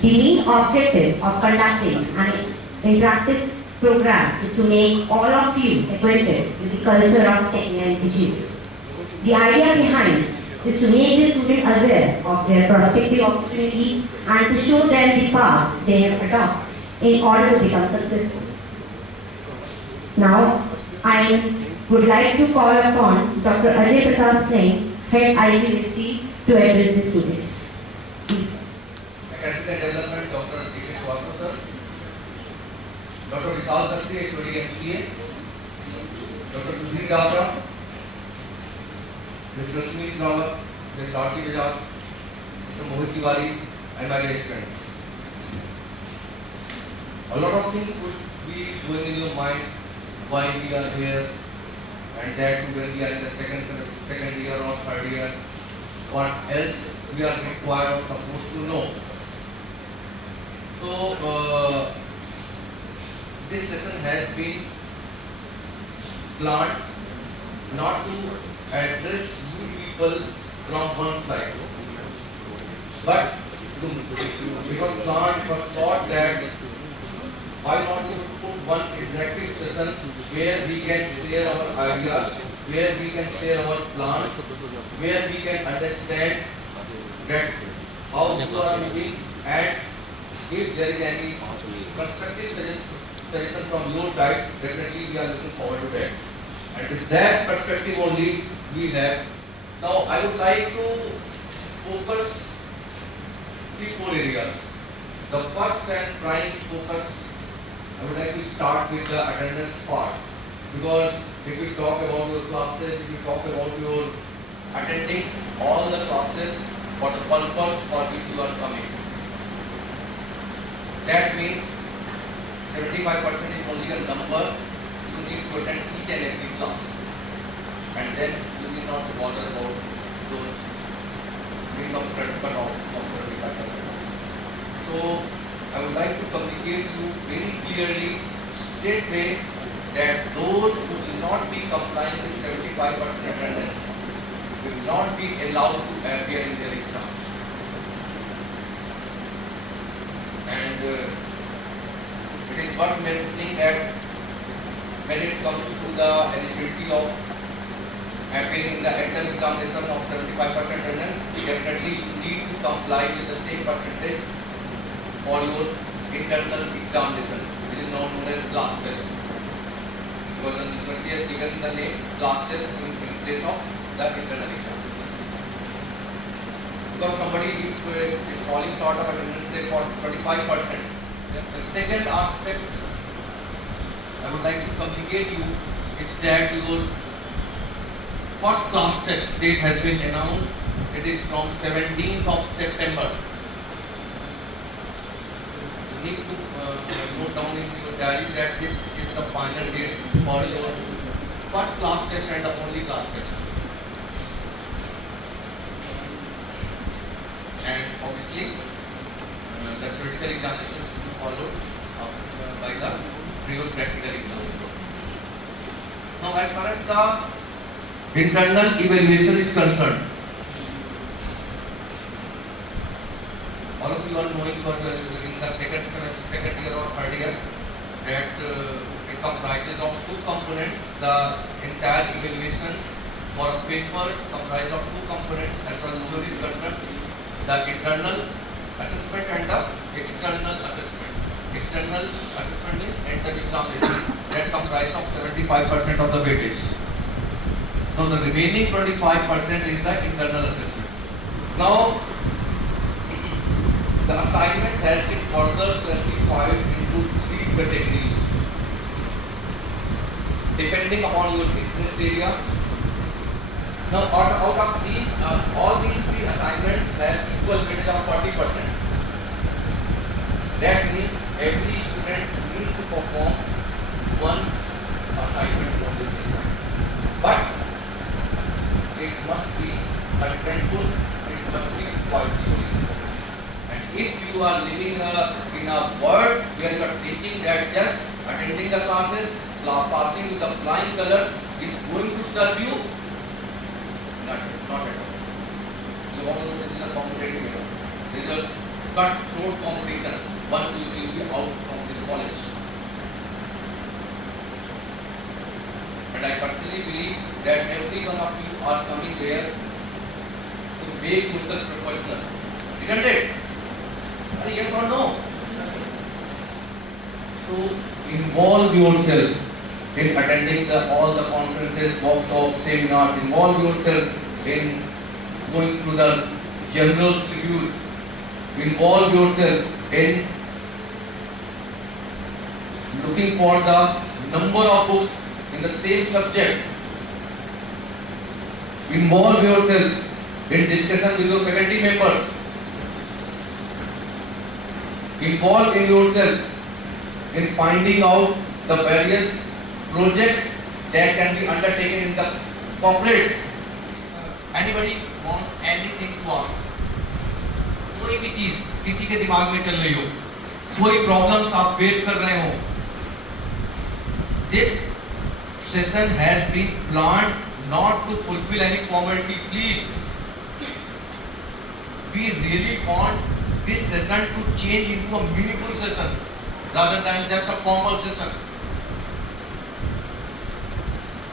The main objective of conducting an interactive program is to make all of you acquainted with the culture of Tecnia Institute. The idea behind is to make the student aware of their prospective opportunities and to show them the path they have adopted in order to become successful. Now, I would like to call upon Dr. Ajay Pratap Singh, Head IVC, to address the students. Please. Academic Development, Dr. T.I.A.S. sir, Dr. Vishal Khatri, HOD MCA, Dr. Sudhir Dabra, Mr. Smith Rawat, Mr. R.T. Bajaj, Mr. Mohit Tiwari, and my dear friends. A lot of things would be going in your mind why we are here, and that when we are in the second year or third year, what else we are required or supposed to know. So, this session has been planned not to address you people from one side, but because planned was thought that why not we should put one interactive session where we can share our ideas, where we can share our plans, where we can understand that how you are moving, and if there is any constructive suggestion from your side, definitely we are looking forward to that. And with that perspective only we have. Now I would like to focus 3-4 areas. The first and prime focus, I would like to start with the attendance part, because if we talk about your classes, if we talk about your attending all the classes for the purpose for which you are coming, that means 75% is only a number. You need to attend each and every class, and then you need not to bother about those minimum cut-off of 75%. So I would like to communicate you very clearly, straightway, that those who will not be complying with 75% attendance will not be allowed to appear in their exams. And it is worth mentioning that when it comes to the eligibility of appearing in the entrance examination of 75% attendance, definitely you need to comply with the same percentage for your internal examination, which is known as class test. Because the university has given the name class test in place of the internal examinations. Because somebody is falling short of attendance, say for 25%. The second aspect I would like to communicate you is that your first class test date has been announced. It is from 17th of September. You need to note down in your diary that this is the final date for your first class test and the only class test. And obviously, the theoretical examinations will be followed by the real practical examinations. Now, as far as the internal evaluation is concerned, all of you are knowing for in the second semester, second year or third year, that it comprises of two components. The entire evaluation for a paper comprises of two components as far as the theory is concerned: the internal assessment and the external assessment. External assessment means entrance examination, that comprises of 75% of the weightage. Now the remaining 25% is the internal assessment. Now the assignments has been further classified into 3 categories depending upon your interest area. Now out of these, all these 3 assignments have equal weightage of 40%. That means every student needs to perform one assignment only this time. But it must be contentful, it must be quality oriented. And if you are living in a world where you are thinking that just attending the classes, passing with the flying colors is going to serve you, not at all. You all know this is a competitive era. This is a cutthroat competition once you will be out from this college. And I personally believe that every one of you are coming here to make yourself professional. Isn't it? Yes or no? So involve yourself in attending all the conferences, workshops, seminars. Involve yourself in going through the journals reviews. Involve yourself in looking for the number of books in the same subject. Involve yourself in discussion with your faculty members. Involve in yourself in finding out the various projects that can be undertaken in the corporates. Anybody wants anything to ask? कोई भी चीज किसी के दिमाग में चल रही हो, कोई प्रॉब्लम्स आप फेस कर रहे हो. This session has been planned not to fulfill any formality. Please, we really want this session to change into a meaningful session rather than just a formal session.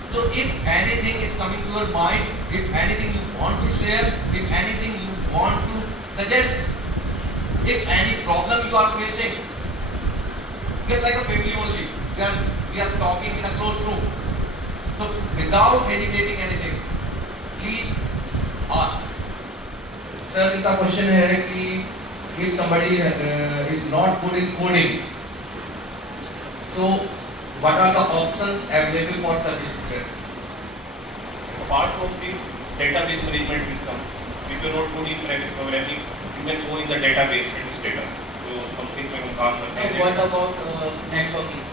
So if anything is coming to your mind, if anything you want to share, if anything you want to suggest, if any problem you are facing, we are like a family only. We are talking in a closed room. So without hesitating anything, please ask. Sir, इनका question है कि if somebody is not good in coding, so what are the options available for such a student? Apart from this database management system, if you are not good in programming, you can go in the database administrator. तो companies में हम काम करते हैं. So what about networking?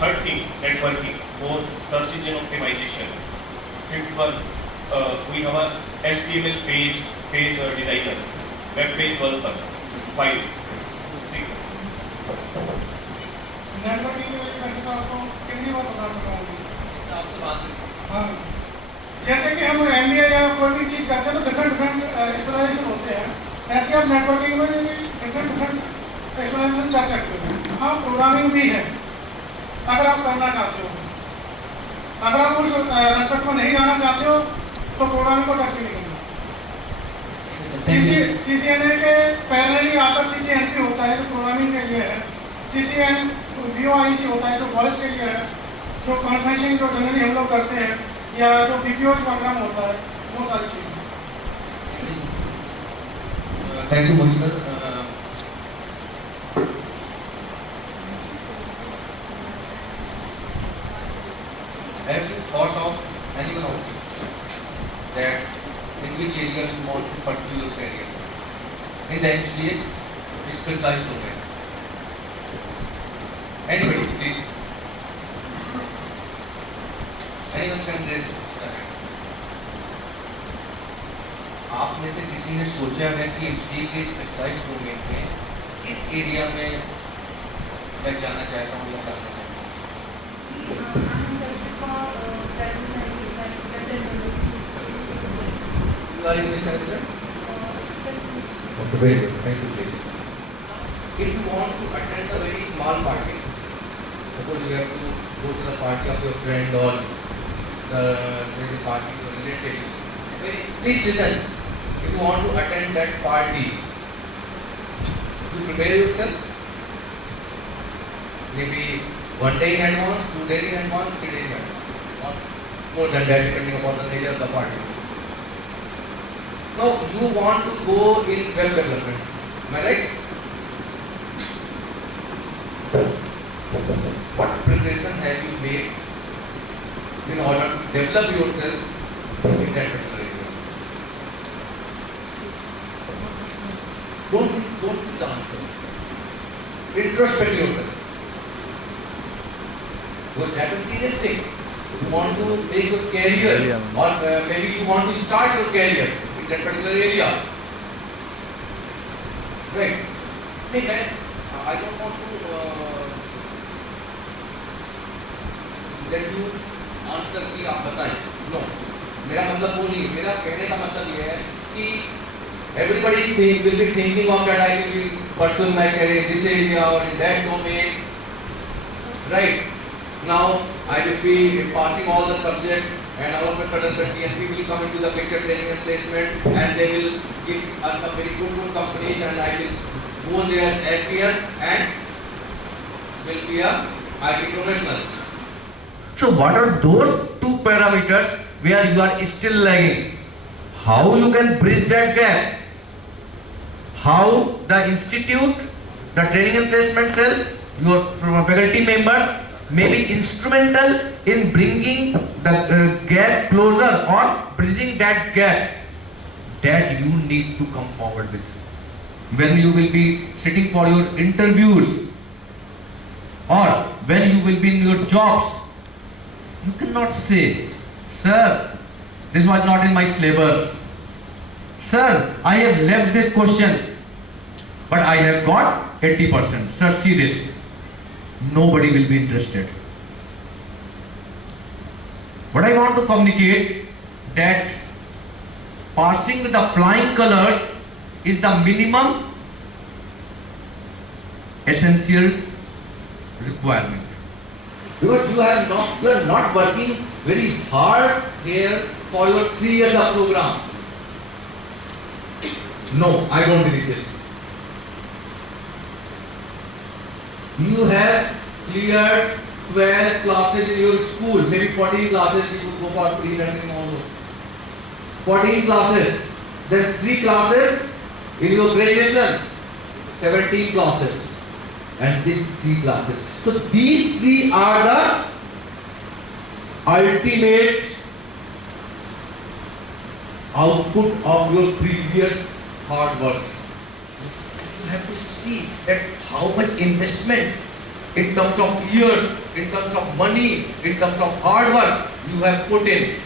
Third thing, networking. Fourth, search engine optimization. Fifth one, we have a HTML page designers, web page developers. 5, 6. Networking के बारे में वैसे तो आपको कितनी बार बता चुका हूँ जैसे आपसे बात हुई. हाँ, जैसे कि हम MBA या कोई भी चीज़ करते हैं तो डिफरेंट स्पेशलाइजेशन होते हैं. ऐसे आप नेटवर्किंग में डिफरेंट स्पेशलाइजेशन कर सकते हो. हाँ, प्रोग्रामिंग भी है अगर आप करना चाहते हो. अगर आप उस एस्पेक्ट में नहीं जाना चाहते हो तो प्रोग्रामिंग को टच भी नहीं करना. CCNA के पैरेलली आपका CCNP होता है जो प्रोग्रामिंग के लिए है. CCN VOIC होता है जो वॉइस के लिए है. जो कॉन्फ्रेंसिंग जो जनरली हम लोग करते हैं या जो BPOs प्रोग्राम होता है वो सारी चीज़ें. Thank you, Mohit sir. Have you thought of anyone of you that in which area you want to pursue your career? In the MCA, specialized domain. Anybody, please. Anyone can raise their hand. आप में से किसी ने सोचा है कि MCA के specialised domain में किस एरिया में मैं जाना चाहता हूँ या करना चाहता हूँ? You are in this semester? Very good. Thank you, please. If you want to attend a very small party, suppose you have to go to the party of your friend or there is a party of your relatives. Please listen. If you want to attend that party, you prepare yourself. Maybe 1 day in advance, 2 days in advance, 3 days in advance, or more than that, depending upon the nature of the party. Now you want to go in web development. Am I right? What preparation have you made in order to develop yourself in that particular area? Don't give the answer. Introspect yourself. Because that's a serious thing. You want to make your career, or maybe you want to start your career in that particular area. Right? I don't want to let you answer कि आप बताएं. No. मेरा मतलब वो नहीं है. मेरा कहने का मतलब ये है कि everybody will be thinking of that I will be pursuing my career in this area or in that domain. Right? Now I will be passing all the subjects, and all of a sudden the TNP will come into the picture, training and placement, and they will give us a very good companies, and I will go there, appear, and will be a IT professional. So what are those two parameters where you are still lagging? How you can bridge that gap? How the institute, the training and placement cell, your faculty members may be instrumental in bringing the gap closer or bridging that gap that you need to come forward with. When you will be sitting for your interviews or when you will be in your jobs, you cannot say, sir, this was not in my syllabus. Sir, I have left this question, but I have got 80%. Sir, see this. Nobody will be interested. What I want to communicate that passing with the flying colors is the minimum essential requirement. Because you are not working very hard here for your 3 years of program. No, I don't believe this. You have cleared 12 classes in your school, maybe 14 classes you would go for pre-nursing, all those. 14 classes, then 3 classes in your graduation, 17 classes, and these 3 classes. So these 3 are the ultimate output of your previous hard work. You have to see that how much investment in terms of years, in terms of money, in terms of hard work you have put in.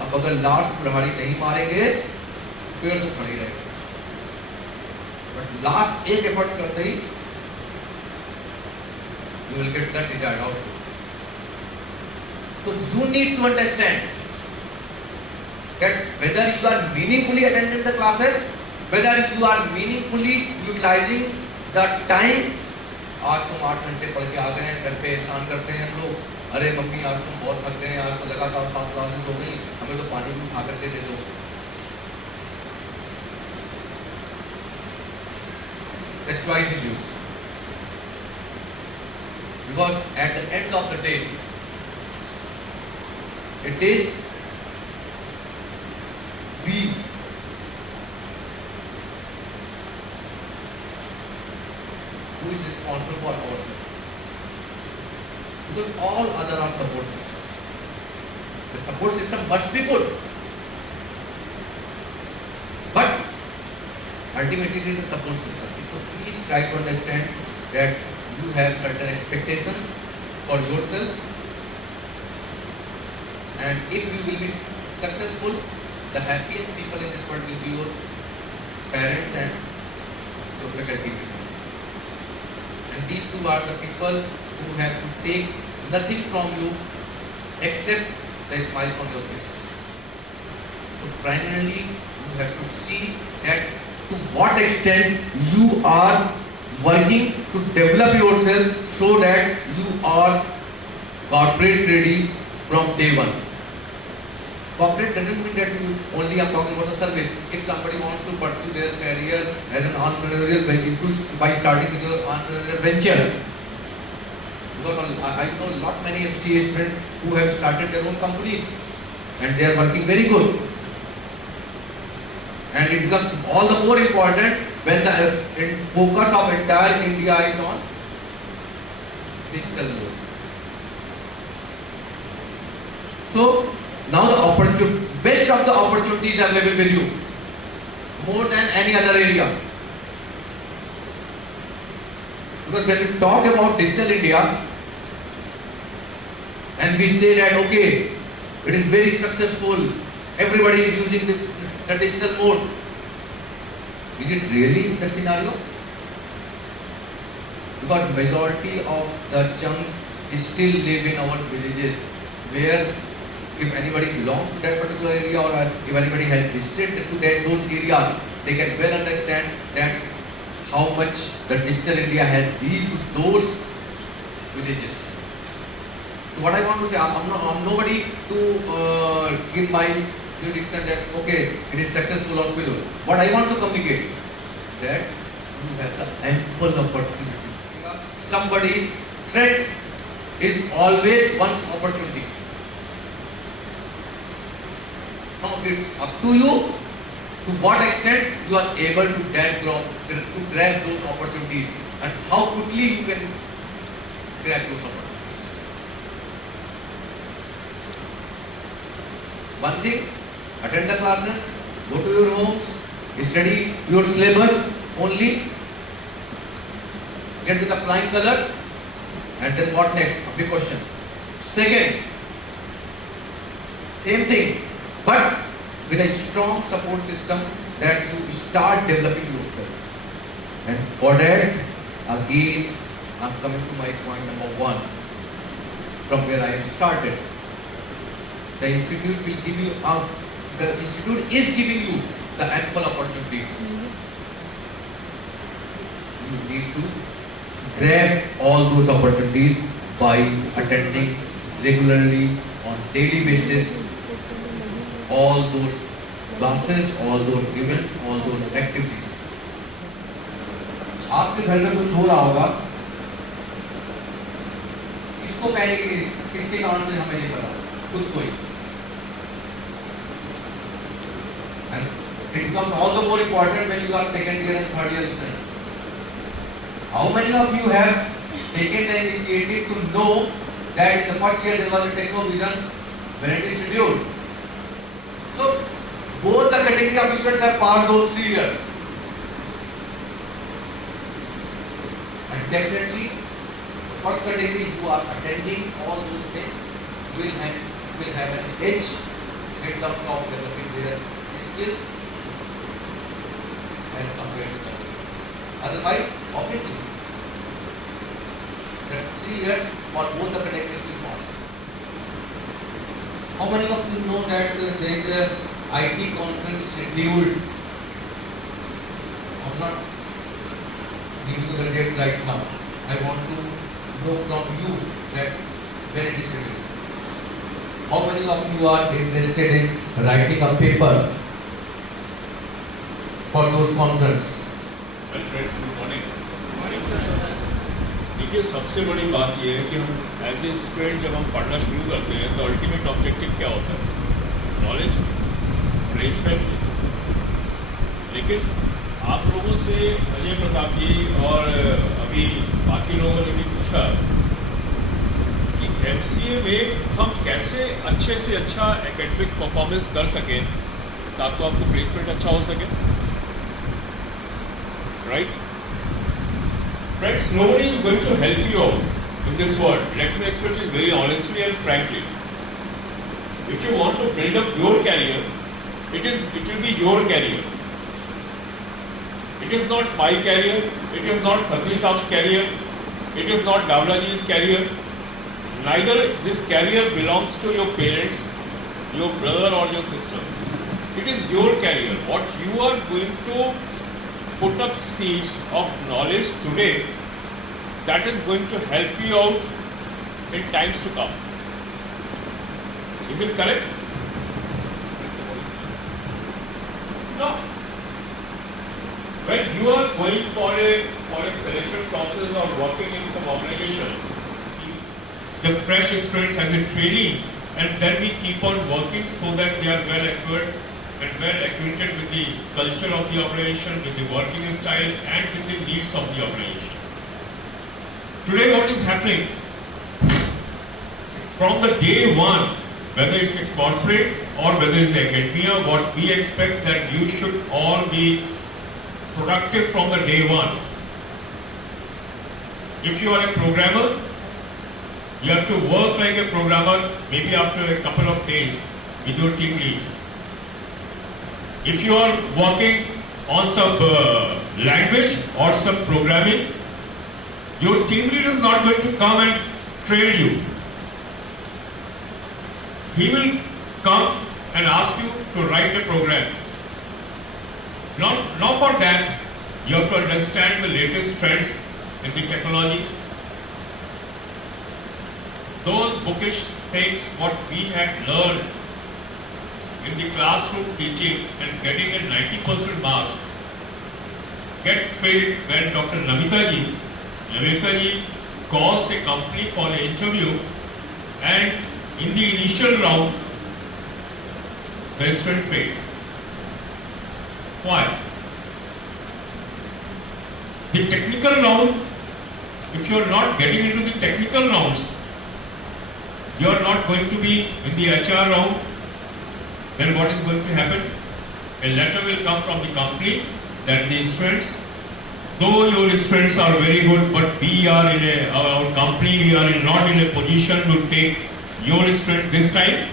अब अगर last प्रहारी नहीं मारेंगे पेड़ तो खड़ी रहेगा, but last एक efforts करते ही you will get the desired output. So you need to understand that whether you are meaningfully attending the classes, whether you are meaningfully utilizing the time. आज तुम 8 घंटे पढ़ के आ गए हैं, घर पे एहसान करते हैं हम लोग, अरे मम्मी आज तुम बहुत थक गए हैं, आज तो लगातार 7 क्लासेस हो गई, हमें तो पानी भी उठा करके दे दो. The choice is yours. Because at the end of the day, it is we who is responsible for ourselves. Because all other are support systems. The support system must be good. But ultimately it is a support system. So please try to understand that you have certain expectations for yourself, and if you will be successful, the happiest people in this world will be your parents and your faculty members. And these two are the people who have to take nothing from you except the smile from your faces. So primarily you have to see that to what extent you are working to develop yourself so that you are corporate ready from day one. Corporate doesn't mean that you only are talking about the service. If somebody wants to pursue their career as an entrepreneurial by starting with your entrepreneurial venture, because I know a lot many MCA students who have started their own companies and they are working very good. And it becomes all the more important when the focus of entire India is on digital mode. So now the best of the opportunities are available with you, more than any other area. Because when we talk about digital India, and we say that okay, it is very successful, everybody is using the digital mode. Is it really the scenario? Because majority of the chunks still live in our villages, where if anybody belongs to that particular area or if anybody has visited to those areas, they can well understand that how much the digital India has reached to those villages. So what I want to say, I'm nobody to give my jurisdiction that okay, it is successful or failure. What I want to communicate that you have the ample opportunity. Somebody's threat is always one's opportunity. Now it's up to you to what extent you are able to grab those opportunities and how quickly you can grab those opportunities. One thing, attend the classes, go to your homes, study your syllabus only, get to the flying colors, and then what next? A big question. Second, same thing, but with a strong support system that you start developing yourself. And for that, again, I'm coming to my point number 1, from where I started. The institute will give you the institute is giving you the ample opportunity. You need to grab all those opportunities by attending regularly on daily basis all those classes, all those events, all those activities. आपके घर में कुछ हो रहा होगा, इसको कहने के लिए किसके कारण से हमें नहीं पता, खुद को ही. And it becomes all the more important when you are second year and third year students. How many of you have taken the initiative to know that in the first year there was a techno vision when it is scheduled? So both the category of students have passed those 3 years. And definitely, the first category you are attending all those things will have an edge in terms of developing their skills as compared to the other. Otherwise, obviously, that 3 years for both the categories will pass. How many of you know that there is a IT conference scheduled? I'm not giving you the dates right now. I want to know from you that when it is scheduled. How many of you are interested in writing a paper for those conference? Well friends, good morning. Good morning sir. देखिए सबसे बड़ी बात यह है कि हम as a student जब हम पढ़ना शुरू करते हैं तो अल्टीमेट ऑब्जेक्टिव क्या होता है? Knowledge, placement. लेकिन आप लोगों से अजय प्रताप जी और अभी बाकी लोगों ने भी पूछा कि MCA में हम कैसे अच्छे से अच्छा एकेडमिक परफॉर्मेंस कर सकें ताकि आपको प्लेसमेंट अच्छा हो सके. Right? Friends, nobody is going to help you out in this world. Let me express it very honestly and frankly. If you want to build up your career, it will be your career. It is not my career. It is not Khatri Saab's career. It is not Davlaji's career. Neither this career belongs to your parents, your brother or your sister. It is your career. What you are going to put up seeds of knowledge today, that is going to help you out in times to come. Is it correct? No. When you are going for a selection process or working in some organization, the fresh students as a trainee, and then we keep on working so that they are well equipped and well acquainted with the culture of the organization, with the working style and with the needs of the organization. Today what is happening, from the day one, whether it's a corporate or whether it's academia, what we expect that you should all be productive from the day one. If you are a programmer, you have to work like a programmer maybe after a couple of days with your team lead. If you are working on some language or some programming, your team lead is not going to come and train you. he will come and ask you to write a program. Now for that, you have to understand the latest trends in the technologies. Those bookish things what we had learned in the classroom teaching and getting a 90% marks get filled when Dr. Namita ji calls a company for an interview, and in the initial round the student failed. Why? The technical round, if you are not getting into the technical rounds, you are not going to be in the HR round, then what is going to happen? A letter will come from the company that the students, though your students are very good, but we are in our company, we are not in a position to take your student this time,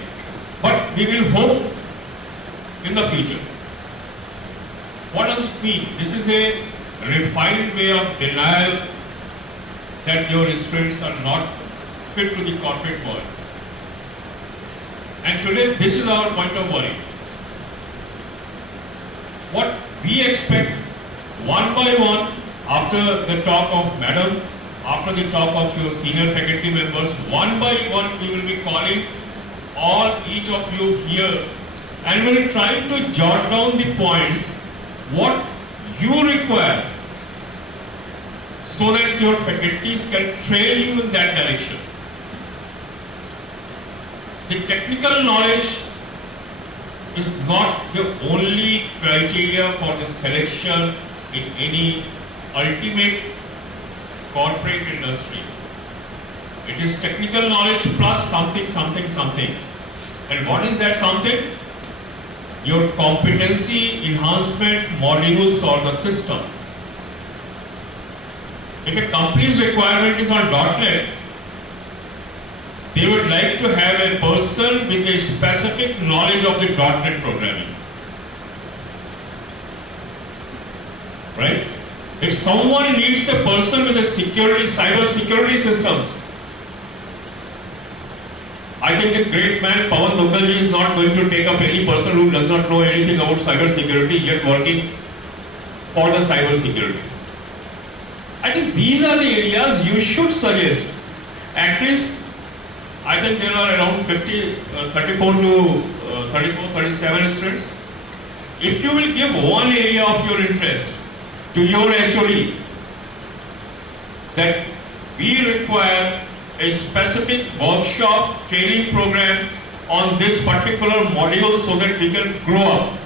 but we will hope in the future. What does it mean? This is a refined way of denial that your students are not fit to the corporate world. And today, this is our point of worry. What we expect, one by one, after the talk of Madam, after the talk of your senior faculty members, one by one we will be calling each of you here, and we will try to jot down the points what you require so that your faculties can train you in that direction. The technical knowledge is not the only criteria for the selection in any ultimate corporate industry. It is technical knowledge plus something, something, something. And what is that something? Your competency enhancement modules or the system. If a company's requirement is on .NET, they would like to have a person with a specific knowledge of the .NET programming. Right? If someone needs a person with a cyber security systems, I think the great man Pawan Duggal is not going to take up any person who does not know anything about cyber security yet working for the cyber security. I think these are the areas you should suggest. At least, I think there are around 34 to 37 students. If you will give one area of your interest to your HOD, that we require a specific workshop training program on this particular module so that we can grow up.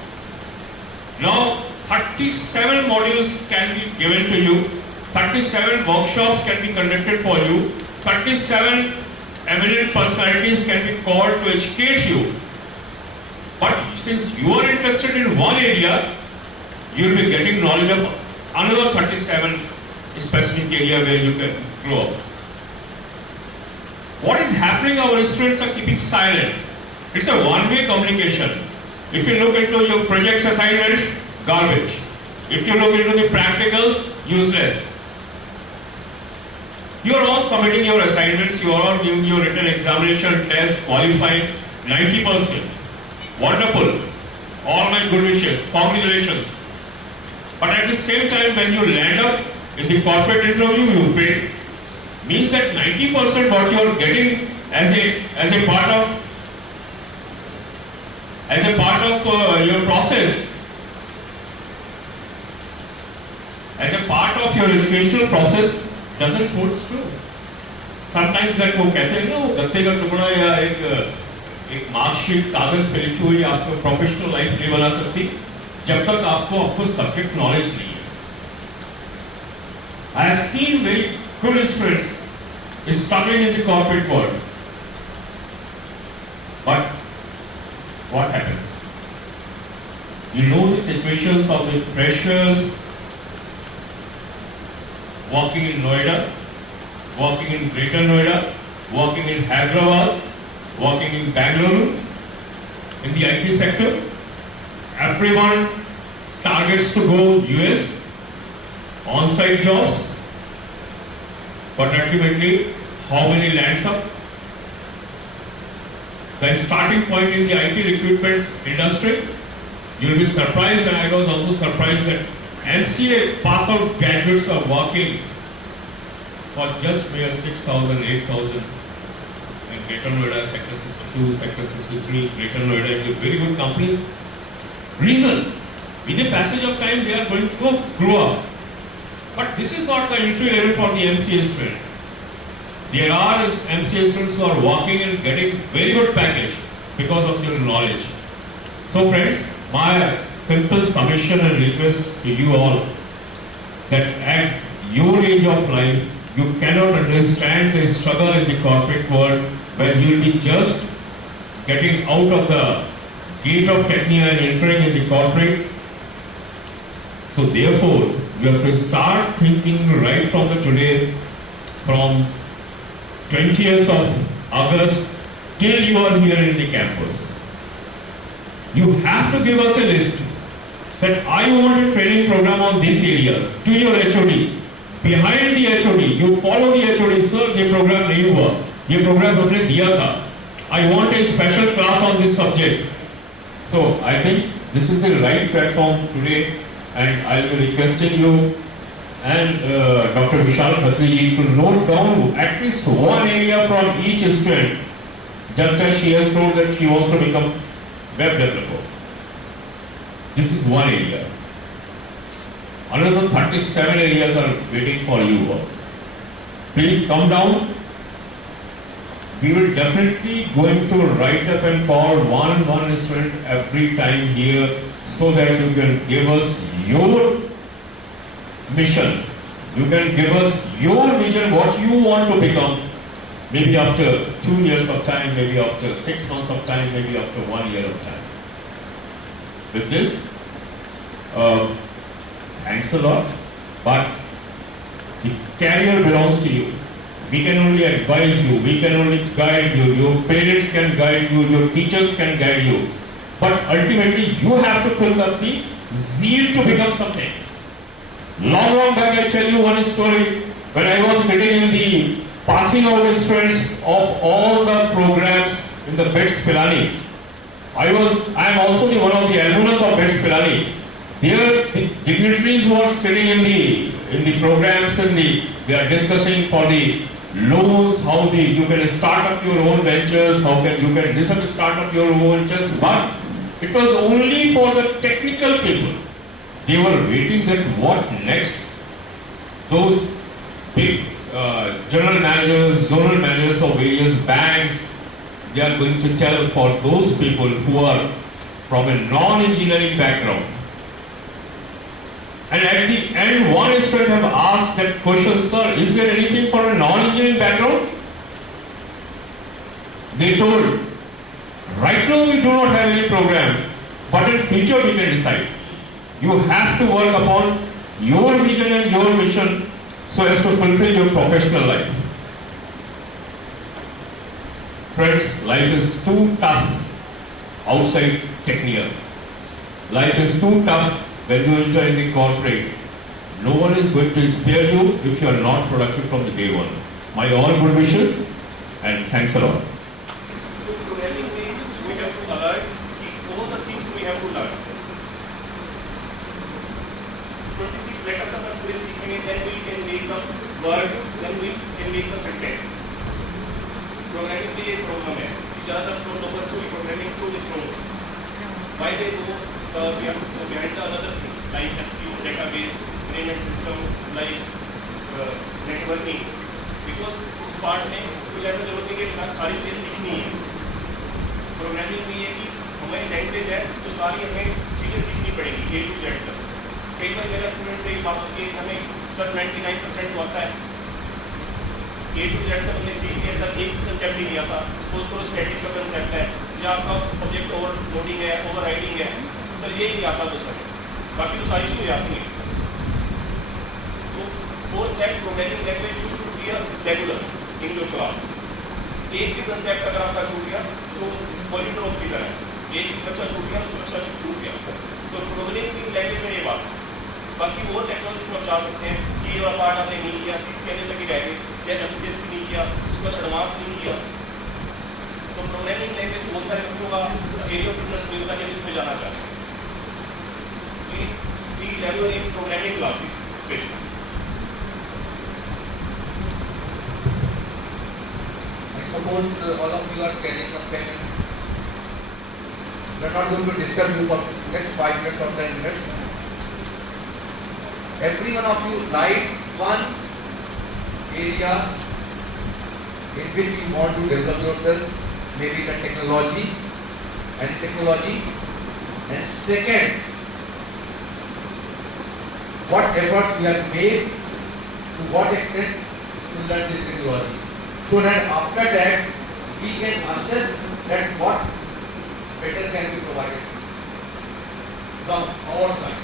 Now, 37 modules can be given to you, 37 workshops can be conducted for you, 37 eminent personalities can be called to educate you. But since you are interested in one area, you will be getting knowledge of another 37 specific area where you can grow up. What is happening? Our students are keeping silent. It's a one-way communication. If you look into your projects assignments, garbage. If you look into the practicals, useless. You are all submitting your assignments, you are all giving your written examination, test, qualified, 90%. Wonderful. All my good wishes, congratulations. But at the same time, when you land up in the corporate interview, you fail. Means that 90% what you are getting as a part of your process, as a part of your educational process, doesn't hold true. Sometimes that वो कहते हैं ना, वो गत्ते का टुकड़ा या एक मार्कशीट कागज पे लिखी हुई आपको प्रोफेशनल लाइफ नहीं बना सकती जब तक आपको सब्जेक्ट नॉलेज नहीं है. I have seen very good students struggling in the corporate world. But what happens? You know the situations of the freshers working in Noida, working in Greater Noida, working in Hyderabad, working in Bangalore, in the IT sector. Everyone targets to go US, on-site jobs, but ultimately, how many lands up? the starting point in the IT recruitment industry. You'll be surprised, and I was also surprised that MCA pass out graduates are working for just mere 6,000, 8,000 in Greater Noida, Sector 62, Sector 63, Greater Noida, with very good companies. Reason, with the passage of time, they are going to grow up. But this is not the entry level for the MCA student. There are MCA students who are working and getting very good package because of your knowledge. So friends, my simple submission and request to you all that at your age of life, you cannot understand the struggle in the corporate world when you will be just getting out of the gate of Tecnia and entering in the corporate. So therefore, you have to start thinking right from the today, from 20th of August till you are here in the campus. You have to give us a list that I want a training program on these areas to your HOD. Behind the HOD, you follow the HOD, sir, ये program नहीं हुआ, ये program हमने दिया था. I want a special class on this subject. So I think this is the right platform today, and I will be requesting you and Dr. Vishal Khatri to note down at least one area from each student, just as she has told that she wants to become web developer. This is one area. Another 37 areas are waiting for you. Please come down. We will definitely going to write up and call one student every time here so that you can give us your mission. You can give us your vision, what you want to become. Maybe after 2 years of time, maybe after 6 months of time, maybe after 1 year of time. With this, thanks a lot, but the career belongs to you. We can only advise you, we can only guide you, your parents can guide you, your teachers can guide you. But ultimately, you have to fill up the zeal to become something. Long back, I tell you one story. When I was sitting in the passing out students of all the programs in the BITS Pilani, I am also one of the alumnus of BITS Pilani. There, the dignitaries who are sitting in the programs and they are discussing for the loans, how you can start up your own ventures, how you can start up your own ventures. But it was only for the technical people. They were waiting that what next. Those big general managers, zonal managers of various banks, they are going to tell for those people who are from a non-engineering background. And at the end, one student have asked that question, sir, is there anything for a non-engineering background? They told, right now we do not have any program, but in future we can decide. You have to work upon your vision and your mission so as to fulfill your professional life. Friends, life is too tough outside Tecnia. Life is too tough when you enter in the corporate. No one is going to spare you if you are not productive from the day one. My all good wishes and thanks a lot. Programming we have to alert all the things we have to learn. 26 letters अगर पूरे सीखेंगे, then we can make the word, then we can make the sentence. Programming में ये problem है कि ज़्यादातर लोग जो programming को strong है. Why they go behind the other things like SEO, database, payment system, like networking, because उस part में कुछ ऐसा जरूरत नहीं कि सारी चीजें सीखनी है. Programming में ये कि हमारी language है तो सारी हमें चीजें सीखनी पड़ेगी A to Z तक. कई बार मेरा स्टूडेंट से ये बात होती है कि हमें सर 99% तो आता है, A to Z तक हमने सीख लिया, सर एक कंसेप्ट ही नहीं आता. सपोज करो स्टैटिक का कंसेप्ट है या आपका ऑब्जेक्ट ओवरलोडिंग है, ओवरराइडिंग है, सर ये ही नहीं आता तो सर बाकी तो सारी चीज़ें आती हैं. तो for that programming language you should be a regular in your class. एक भी कंसेप्ट अगर आपका छूट गया तो पॉलीड्रॉप की तरह, एक भी बच्चा छूट गया तो सुरक्षा छूट गया. तो प्रोग्रामिंग लैंग्वेज में ये बात. बाकी और टेक्नोलॉजी में आप जा सकते हैं कि ये वाला पार्ट आपने नहीं किया, CCNA तक ही रह गए या MCA नहीं किया, उसके बाद एडवांस नहीं किया, तो तो प्रोग्रामिंग लैंग्वेज बहुत सारे बच्चों का एरिया ऑफ इंटरेस्ट नहीं होता कि हम इसमें जाना चाहते हैं। Please be level in programming classes specially. I suppose all of you are carrying a pen. We are not going to disturb you for next 5 minutes or 10 minutes. Every one of you write one area in which you want to develop yourself, maybe the technology, and second, what efforts we have made, to what extent to learn this technology, so that after that we can assess that what better can be provided from our side.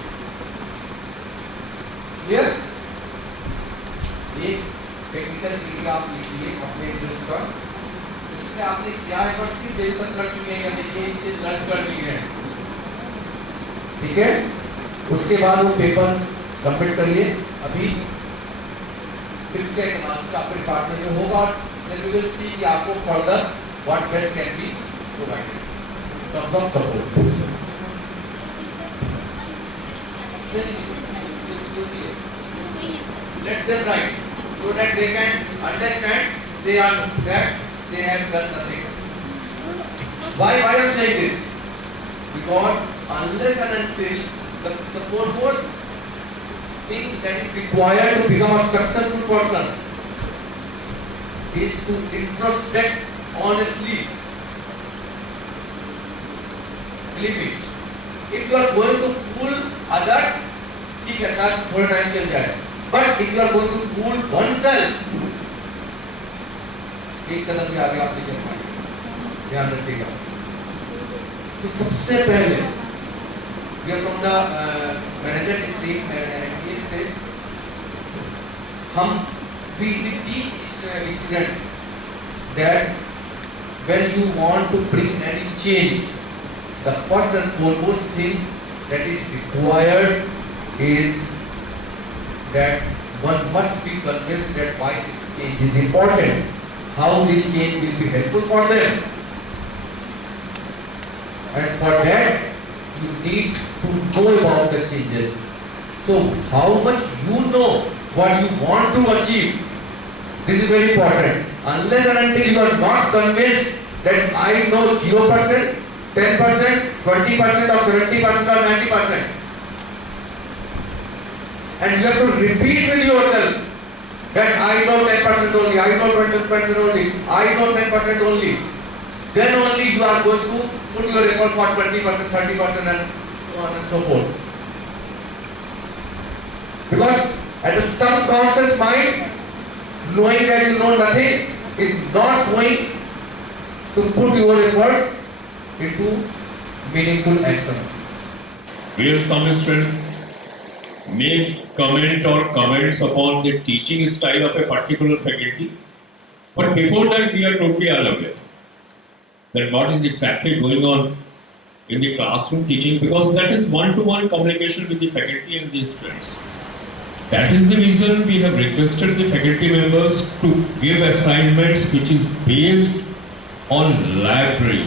Clear? एक technical area आप लिखिए अपने interest का, इसमें आपने क्या effort की save तक कर चुके हैं या नहीं, ये चीज लर्न कर ली है, ठीक है? उसके बाद वो पेपर सबमिट करिए। अभी फिर से एक एनालिसिस आपके डिपार्टमेंट में होगा, then we will see कि आपको further what best can be provided in terms of support. Let them write so that they can understand they have done nothing. Why I am saying this? Because unless and until the foremost thing that is required to become a successful person is to introspect honestly. Believe me, if you are going to fool others, ठीक है sir थोड़ा time चल जाए, but if you are going to fool oneself, एक कदम भी आगे आप नहीं चल पाएंगे, ध्यान रखिएगा। तो सबसे पहले we are from the management stream से हम we teach students that when you want to bring any change, the first and foremost thing that is required is that one must be convinced that why this change is important, how this change will be helpful for them, and for that you need to know about the changes. So how much you know what you want to achieve, this is very important. Unless and until you are not convinced that I know 0%, 10%, 20% or 70% or 90%, and you have to repeat with yourself that I know 10% only, I know 20% only, I know 10% only, then only you are going to put your effort for 20%, 30% and so on and so forth. Because at the subconscious mind, knowing that you know nothing is not going to put your efforts into meaningful actions. Where some students make comment or comments upon the teaching style of a particular faculty, but before that we are totally unaware that what is exactly going on in the classroom teaching, because that is one-to-one communication with the faculty and the students. That is the reason we have requested the faculty members to give assignments which is based on library.